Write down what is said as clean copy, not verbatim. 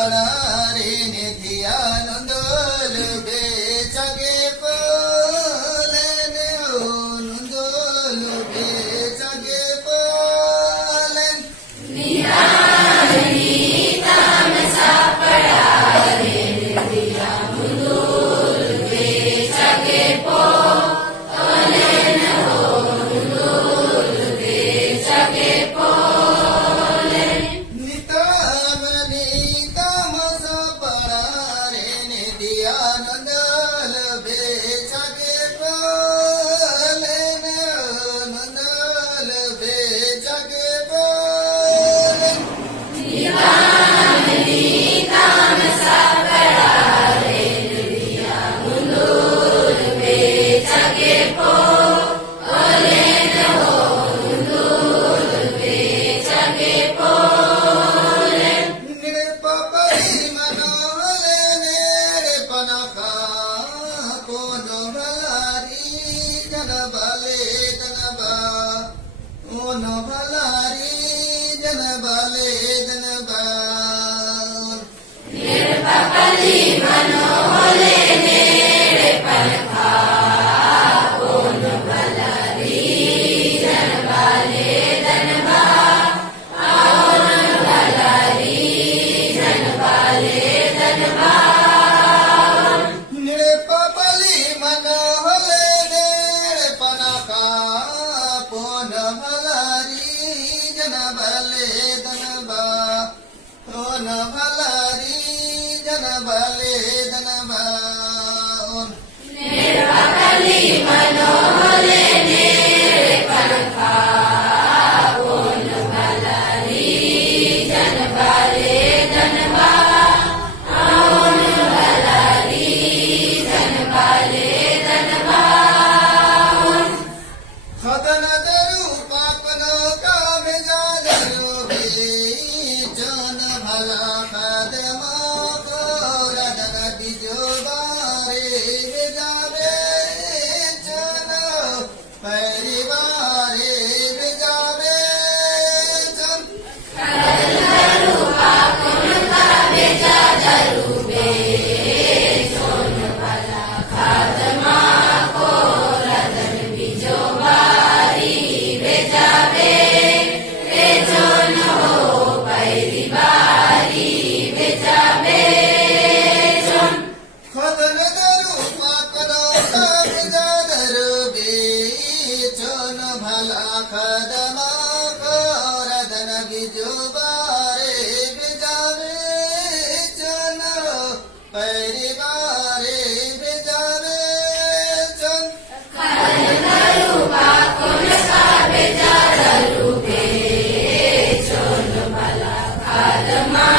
પડારે ને ધ્યાનંદોલ બે જગે પોલે ને નંદોલ બે જગે પોલે નિતમ નિતમ સપડારે ને ધ્યાનંદોલ બે જગે પોલે ને નંદોલ બે જગે પોલે નિરપપરી મનોલે ને પનકા કોનો ભલારી જનબલે જનબા ઓનો ભલારી જનબલે જનબા નિરપપલી મનોલે ને પનકા પોન ભલારી જનબલે જનબા ઓન ભલારી જનબલે જનબા ખદન દરુ પાપનો કામે જાદરો બે જન ભલા ખદમા કોરદન બીજો બારે બેજાવે જન પરિવારે બેજાવે જન ખદન દરુ પાપનો કામે જાદરો બે જન ભલા ખદમા કોરદન બીજો બારે બેજાવે જન પરિવારે બેજાવે જન Adama